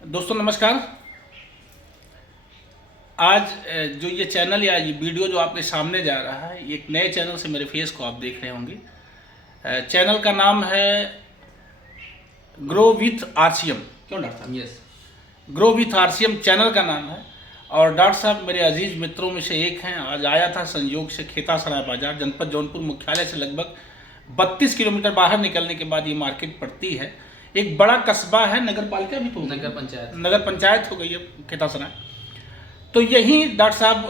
दोस्तों नमस्कार। आज जो ये चैनल या ये वीडियो जो आपके सामने जा रहा है, ये एक नए चैनल से मेरे फेस को आप देख रहे होंगे। चैनल का नाम है ग्रो विथ आरसीएम। क्यों डॉक्टर साहब? Yes. Grow with RCM channel का नाम है। और डॉक्टर साहब मेरे अजीज मित्रों में से एक हैं। आज आया था संयोग से खेतासराय बाजार, जनपद जौनपुर मुख्यालय से लगभग 32 किलोमीटर बाहर निकलने के बाद ये मार्केट पड़ती है। एक बड़ा कस्बा है, नगर पालिका भी तो नगर पंचायत हो गई है खेतासराय। तो यही डॉक्टर साहब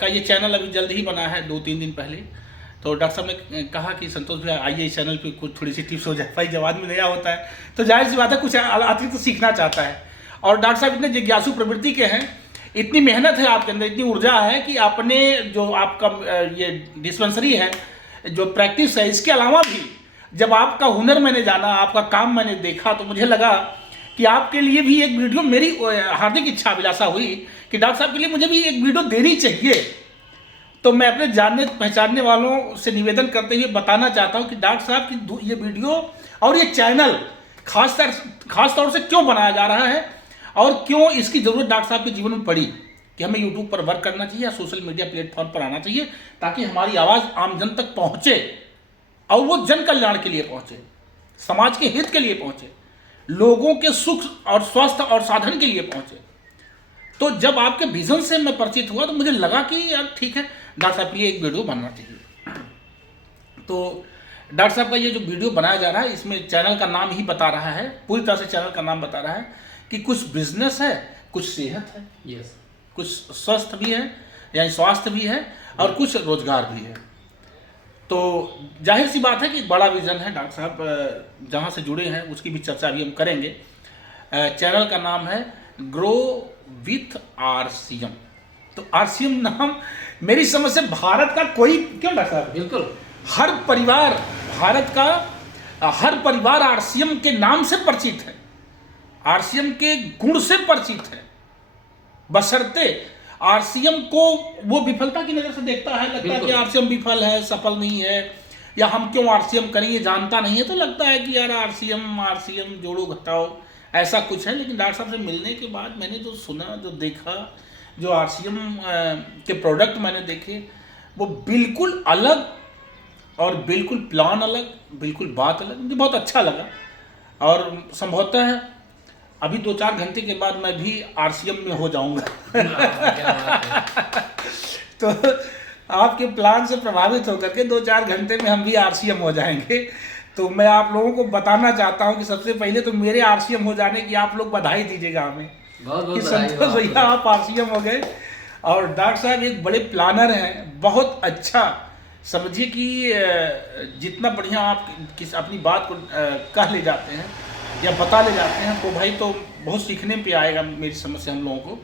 का ये चैनल अभी जल्द ही बना है, 2-3 दिन पहले। तो डॉक्टर साहब ने कहा कि संतोष भैया आइए इस चैनल पे कुछ थोड़ी सी टिप्स हो जाए। भाई जब आदमी नया होता है तो जाहिर सी बात है कुछ अतिरिक्त तो सीखना चाहता है। और डॉक्टर साहब इतने जिज्ञासु प्रवृत्ति के हैं, इतनी मेहनत है आपके अंदर, इतनी ऊर्जा है कि आपने जो आपका ये डिस्पेंसरी है, जो प्रैक्टिस है, इसके अलावा भी जब आपका हुनर मैंने जाना, आपका काम मैंने देखा, तो मुझे लगा कि आपके लिए भी एक वीडियो, मेरी हार्दिक इच्छा अभिलाषा हुई कि डॉक्टर साहब के लिए मुझे भी एक वीडियो देनी चाहिए। तो मैं अपने जानने पहचानने वालों से निवेदन करते हुए बताना चाहता हूं कि डॉक्टर साहब की ये वीडियो और ये चैनल खास तौर से क्यों बनाया जा रहा है और क्यों इसकी ज़रूरत डॉक्टर साहब के जीवन में पड़ी कि हमें यूट्यूब पर वर्क करना चाहिए या सोशल मीडिया प्लेटफॉर्म पर आना चाहिए, ताकि हमारी आवाज़ आम जन तक पहुँचे और वो जन कल्याण के लिए पहुँचे, समाज के हित के लिए पहुँचे, लोगों के सुख और स्वास्थ्य और साधन के लिए पहुँचे। तो जब आपके विजन से मैं परिचित हुआ तो मुझे लगा कि यार ठीक है, डॉक्टर साहब के लिए एक वीडियो बनना चाहिए। तो डॉक्टर साहब का ये जो वीडियो बनाया जा रहा है, इसमें चैनल का नाम ही बता रहा है, पूरी तरह से चैनल का नाम बता रहा है कि कुछ बिजनेस है, कुछ सेहत है, यस, कुछ स्वस्थ भी है यानी स्वास्थ्य भी है और कुछ रोजगार भी है। तो जाहिर सी बात है कि बड़ा विजन है डॉक्टर साहब जहाँ से जुड़े हैं उसकी भी चर्चा अभी हम करेंगे। चैनल का नाम है ग्रो विथ आरसीएम। तो आरसीएम नाम मेरी समझ से भारत का कोई, क्यों डॉक्टर साहब, बिल्कुल हर परिवार, भारत का हर परिवार आरसीएम के नाम से परिचित है, आरसीएम के गुण से परिचित है। बशर्ते आरसीएम को वो विफलता की नजर से देखता है, लगता है कि आरसीएम विफल है, सफल नहीं है, या हम क्यों आरसीएम करेंगे, जानता नहीं है, तो लगता है कि यार आरसीएम जोड़ो घटाओ ऐसा कुछ है। लेकिन डॉक्टर साहब से मिलने के बाद मैंने जो सुना, जो देखा, जो आरसीएम के प्रोडक्ट मैंने देखे, वो बिल्कुल अलग और बिल्कुल प्लान अलग, बिल्कुल बात अलग, मुझे बहुत अच्छा लगा। और संभवतः अभी 2-4 घंटे के बाद मैं भी आरसीएम में हो जाऊंगा। तो आपके प्लान से प्रभावित होकर के 2-4 घंटे में हम भी आरसीएम हो जाएंगे। तो मैं आप लोगों को बताना चाहता हूं कि सबसे पहले तो मेरे आरसीएम हो जाने की आप लोग बधाई दीजिएगा हमें, कि संतोष भैया आप आरसीएम हो गए। और डॉक्टर साहब एक बड़े प्लानर हैं, बहुत अच्छा। समझिए कि जितना बढ़िया आप अपनी बात को कह ले जाते हैं या बता ले जाते हैं, तो भाई तो बहुत सीखने पे आएगा मेरी समझ से हम लोगों को।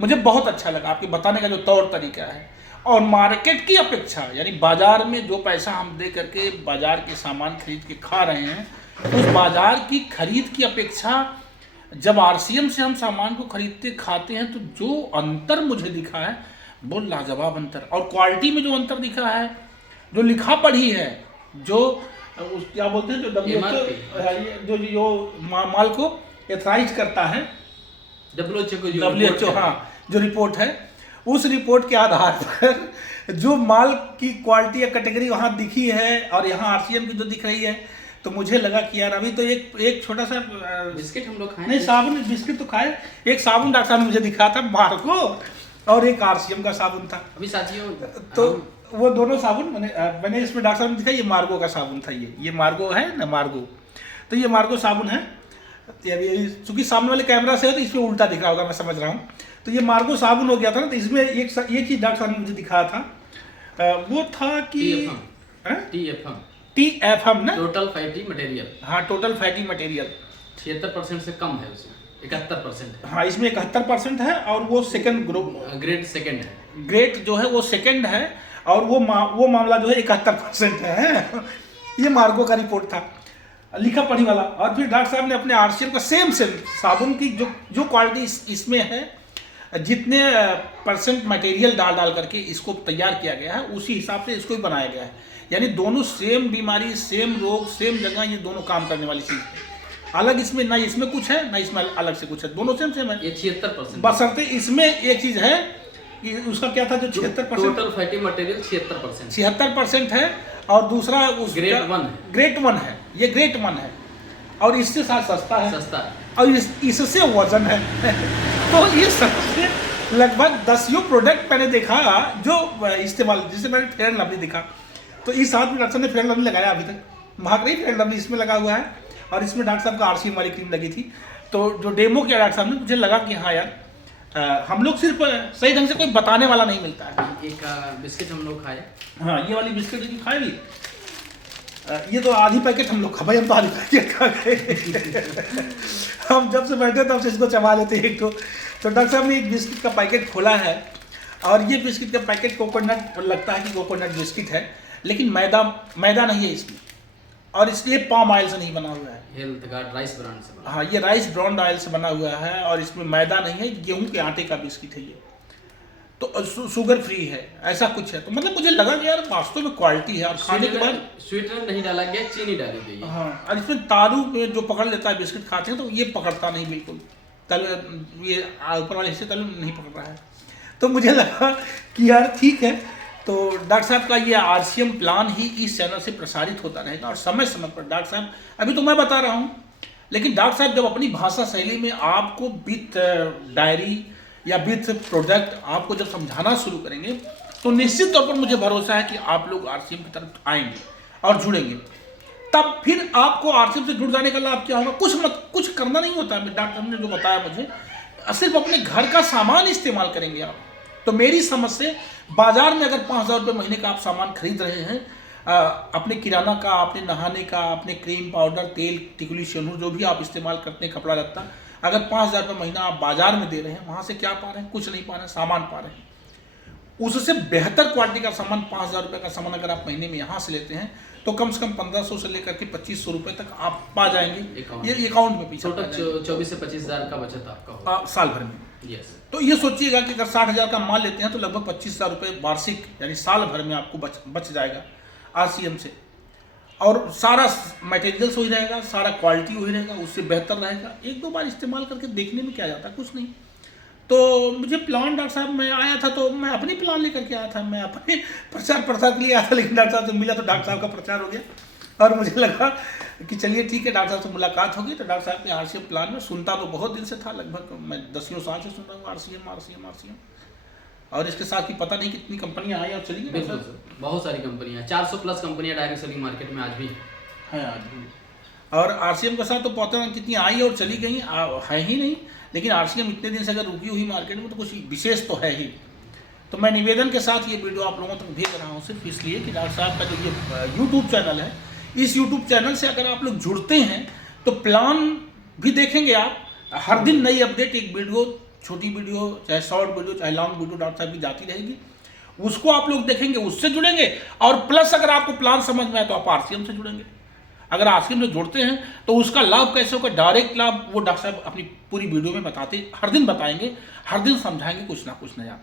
मुझे बहुत अच्छा लगा आपके बताने का जो तौर तरीका है। और मार्केट की अपेक्षा, यानी बाजार में जो पैसा हम दे करके बाजार के सामान खरीद के खा रहे हैं, उस बाजार की खरीद की अपेक्षा जब आरसीएम से हम सामान को खरीदते खाते हैं तो जो अंतर मुझे दिखा है वो लाजवाब अंतर। और क्वालिटी में जो अंतर दिखा है, जो लिखा पढ़ी है, जो क्या बोलते हैं, जो माल को एथराइज करता है, WHO, हाँ, जो रिपोर्ट है, उस रिपोर्ट के आधार पर जो माल की क्वालिटी या कैटेगरी वहाँ दिखी है और यहाँ आरसीएम की जो दिख रही है, तो मुझे लगा कि यार अभी तो एक छोटा सा बिस्किट हम लोग खाए, नहीं साबुन, बिस्किट तो खाए, एक साबुन डॉक्टर साहब ने मुझे दिखा था मार्गो, और एक आरसीएम का साबुन था। अभी साथियों तो वो दोनों साबुन मैंने इसमें डॉक्टर साहब ने दिखा, ये मार्गो का साबुन था, ये मार्गो है ना, मार्गो। तो ये मार्गो साबुन है। चूंकि सामने वाले कैमरा से है तो इसमें उल्टा दिख रहा होगा, मैं समझ रहा हूँ। तो ये मार्गो साबुन हो गया था ना। तो इसमें एक चीज़ डॉक्टर साहब ने मुझे दिखाया था, वो था कि TFM ना, टोटल फैटी मटेरियल। हाँ, टोटल फैटी मटेरियल 76% से कम है, उसमें 71% है। हाँ, इसमें 71% है और वो सेकंड ग्रेड सेकंड है, ग्रेड जो है वो सेकंड है, और वो मामला जो है 71% है। ये मार्गो का रिपोर्ट था, लिखा पढ़ी वाला। और फिर डॉक्टर साहब ने अपने आरसीएम का सेम साबुन की जो क्वालिटी इसमें है, जितने परसेंट मटेरियल डाल करके इसको तैयार किया गया है, उसी हिसाब से इसको भी बनाया गया है। यानी दोनों सेम बीमारी, सेम रोग, सेम जगह, ये दोनों काम करने वाली चीज़ है। अलग इसमें ना, इसमें कुछ है ना इसमें अलग से कुछ है, दोनों सेम सेम है। ये 76%। बशर्ते इसमें एक चीज है कि उसका क्या था जो 76%, टोटल फैटी मटेरियल 76%। 76% है, और दूसरा ग्रेड 1 है। ग्रेड 1 है, ये ग्रेड 1 है, और इससे साथ सस्ता है, सस्ता है। और इससे वजन है तो ये सबसे लगभग 10 प्रोडक्ट मैंने देखा जो इस्तेमाल, जिसे मैंने फेयर एंड लवली दिखा, तो इस साथ में डॉक्टर साहब ने फेयर एंड लवली लगाया, अभी तक भाग रही फेयर एंड लवली इसमें लगा हुआ है, और इसमें डॉक्टर साहब का RCM वाली क्रीम लगी थी। तो जो डेमो किया डॉक्टर साहब ने, मुझे लगा कि हाँ यार, हम लोग सिर्फ सही ढंग से कोई बताने वाला नहीं मिलता है। एक बिस्किट हम लोग खाए। हाँ, ये वाली बिस्किट की खाए भी, ये तो आधी पैकेट हम लोग खा, भाई हम तो आधी पैकेट खा गए हम जब से बैठे तब से इसको चबा लेते एक तो डॉक्टर साहब ने एक बिस्किट का पैकेट खोला है, और ये बिस्किट का पैकेट कोकोनट, लगता है कि कोकोनट बिस्किट है, लेकिन मैदा नहीं है इसमें, और इसलिए पाम ऑयल से नहीं बना हुआ है, हेल्थ गार्ड राइस ब्रांड से बना। हाँ, ये राइस ब्रांड ऑयल से बना हुआ है, और इसमें मैदा नहीं है, गेहूं के आटे का बिस्किट है ये, तो शुगर फ्री है, ऐसा कुछ है। तो मतलब मुझे लगा कि यार वास्तव में क्वालिटी है, और खाने के बाद स्वीटनर नहीं डाला गया, चीनी डाली गई है। हाँ, और इसमें तारू में जो पकड़ लेता है बिस्किट खाते हैं, तो ये पकड़ता नहीं बिल्कुल, तल ये ऊपर वाले हिस्से तल नहीं पकड़ रहा है। तो मुझे लगा कि यार ठीक है, तो डॉक्टर साहब का ये RCM प्लान ही इस चैनल से प्रसारित होता रहेगा, और समय समय पर डॉक्टर साहब, अभी तो मैं बता रहा हूँ, लेकिन डॉक्टर साहब जब अपनी भाषा शैली में आपको विथ डायरी या विथ प्रोडक्ट आपको जब समझाना शुरू करेंगे, तो निश्चित तौर पर मुझे भरोसा है कि आप लोग RCM की तरफ आएंगे और जुड़ेंगे। तब फिर आपको RCM से जुड़ जाने का लाभ क्या होगा? कुछ करना नहीं होता है, डॉक्टर ने जो बताया मुझे, सिर्फ अपने घर का सामान इस्तेमाल करेंगे आप। तो मेरी समझ से बाजार में अगर 5,000 रुपये महीने का आप सामान खरीद रहे हैं, अपने किराना का, अपने नहाने का, अपने क्रीम पाउडर, तेल, टिकुली, शेनूर, जो भी आप इस्तेमाल करते हैं, कपड़ा लत्ता, अगर 5,000 रुपये महीना आप बाजार में दे रहे हैं, वहाँ से क्या पा रहे हैं? कुछ नहीं पा रहे हैं, सामान पा रहे हैं। उससे बेहतर क्वालिटी का सामान, 5,000 रुपये का सामान अगर आप महीने में यहाँ से लेते हैं, तो कम से कम 1,500 से लेकर के 2,500 रुपये तक आप पा जाएंगे, ये अकाउंट में पीछे। 24 से 25,000 का बचत आपका होगा साल भर में। यस। तो ये सोचिएगा कि अगर 60,000 का माल लेते हैं, तो लगभग 25,000 रुपये वार्षिक, यानी साल भर में आपको बच जाएगा RCM से, और सारा मटेरियल वही रहेगा, सारा क्वालिटी वही रहेगा, उससे बेहतर रहेगा। एक दो बार इस्तेमाल करके देखने में क्या जाता है, कुछ नहीं। तो मुझे प्लान, डॉक्टर साहब, मैं आया था तो मैं अपनी प्लान लेकर के आया था, मैं अपने प्रचार के लिए आया था, लेकिन डॉक्टर साहब से मिला तो डॉक्टर साहब का प्रचार हो गया, और मुझे लगा कि चलिए ठीक है, डॉक्टर साहब से मुलाकात होगी। तो डॉक्टर साहब के RCM प्लान में सुनता तो बहुत दिन से था, लगभग मैं 10 साल से सुन रहा हूँ RCM, और इसके साथ ही पता नहीं कितनी कंपनियां आई और चली गई। बिल्कुल सर, बहुत सारी कंपनियां, 400 प्लस कंपनियां डायरेक्ट सेलिंग मार्केट में आज भी हैं, आज भी। और RCM के साथ तो पता नहीं कितनी आई और चली गई है ही नहीं, लेकिन RCM इतने दिन से अगर रुकी हुई मार्केट में, तो कुछ विशेष तो है ही। तो मैं निवेदन के साथ ये वीडियो आप लोगों तक भेज रहा हूँ, सिर्फ इसलिए कि डॉक्टर साहब का जो ये यूट्यूब चैनल है, इस यूट्यूब चैनल से अगर आप लोग जुड़ते हैं, तो प्लान भी देखेंगे आप, हर दिन नई अपडेट, एक वीडियो, छोटी वीडियो, चाहे शॉर्ट वीडियो, चाहे लॉन्ग वीडियो डॉक्टर साहब की जाती रहेगी, उसको आप लोग देखेंगे, उससे जुड़ेंगे। और प्लस अगर आपको प्लान समझ में आए, तो आप RCM से जुड़ेंगे। अगर RCM से जुड़ते हैं, तो उसका लाभ कैसे होगा, डायरेक्ट लाभ वो डॉक्टर साहब अपनी पूरी वीडियो में बताते, हर दिन बताएंगे, हर दिन समझाएंगे कुछ ना कुछ नया।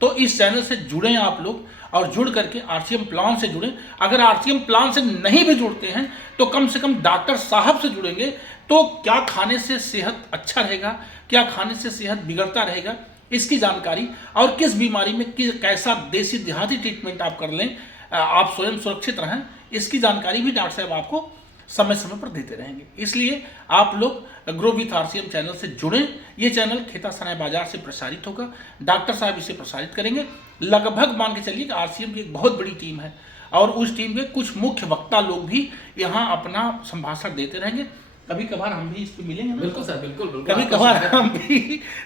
तो इस चैनल से जुड़ें आप लोग, और जुड़ करके RCM प्लान से जुड़ें। अगर RCM प्लान से नहीं भी जुड़ते हैं, तो कम से कम डॉक्टर साहब से जुड़ेंगे, तो क्या खाने से सेहत अच्छा रहेगा, क्या खाने से सेहत बिगड़ता रहेगा, इसकी जानकारी, और किस बीमारी में कैसा देसी देहाती ट्रीटमेंट आप कर लें, आप स्वयं सुरक्षित रहें, इसकी जानकारी भी डॉक्टर साहब आपको समय समय पर देते रहेंगे। इसलिए आप लोग ग्रो विथ RCM चैनल से जुड़ें। ये चैनल खेता सराय बाजार से प्रसारित होगा, डॉक्टर साहब इसे प्रसारित करेंगे। लगभग मान के चलिए कि RCM की एक बहुत बड़ी टीम है, और उस टीम में कुछ मुख्य वक्ता लोग भी यहाँ अपना संभाषण देते रहेंगे। कभी कभार हम भी इस पर मिलेंगे। बिल्कुल सर, बिल्कुल। कभी कभार हम भी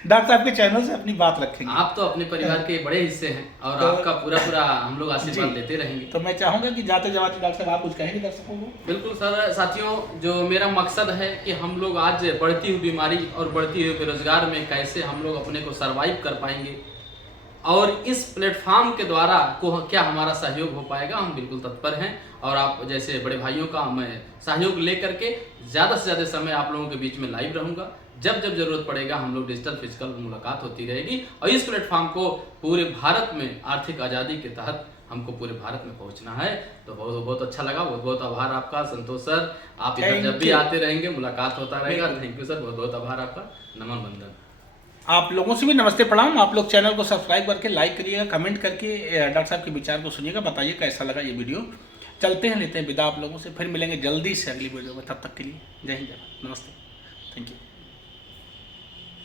डॉक्टर साहब के चैनल से अपनी बात रखेंगे। आप तो अपने परिवार के बड़े हिस्से हैं, और आपका पूरा हम लोग आशीर्वाद देते रहेंगे। तो मैं चाहूंगा कि जाते जाते डॉक्टर साहब आप कुछ कहेंगे दर्शकों को? बिल्कुल सर। साथियों, जो मेरा मकसद है कि हम लोग आज बढ़ती हुई बीमारी और बढ़ती हुई बेरोजगार में कैसे हम लोग अपने को सर्वाइव कर पाएंगे, और इस प्लेटफॉर्म के द्वारा को क्या हमारा सहयोग हो पाएगा, हम बिल्कुल तत्पर हैं। और आप जैसे बड़े भाइयों का मैं सहयोग लेकर के ज़्यादा से ज़्यादा समय आप लोगों के बीच में लाइव रहूँगा। जब जब जरूरत पड़ेगा, हम लोग डिजिटल फिजिकल मुलाकात होती रहेगी, और इस प्लेटफॉर्म को पूरे भारत में आर्थिक आज़ादी के तहत हमको पूरे भारत में पहुंचना है। तो बहुत बहुत अच्छा लगा, बहुत बहुत आभार आपका संतोष सर। आप इधर Thank जब भी you. आते रहेंगे, मुलाकात होता रहेगा। थैंक यू सर, बहुत बहुत आभार आपका। नमन बंदन। आप लोगों से भी नमस्ते प्रणाम। आप लोग चैनल को सब्सक्राइब करके लाइक करिएगा, कमेंट करके डॉक्टर साहब के विचार को सुनिएगा, बताइए कैसा लगा ये वीडियो। चलते हैं, लेते हैं विदा आप लोगों से, फिर मिलेंगे जल्दी से अगली वीडियो में। तब तक के लिए जय हिंद, जय भारत, नमस्ते, थैंक यू।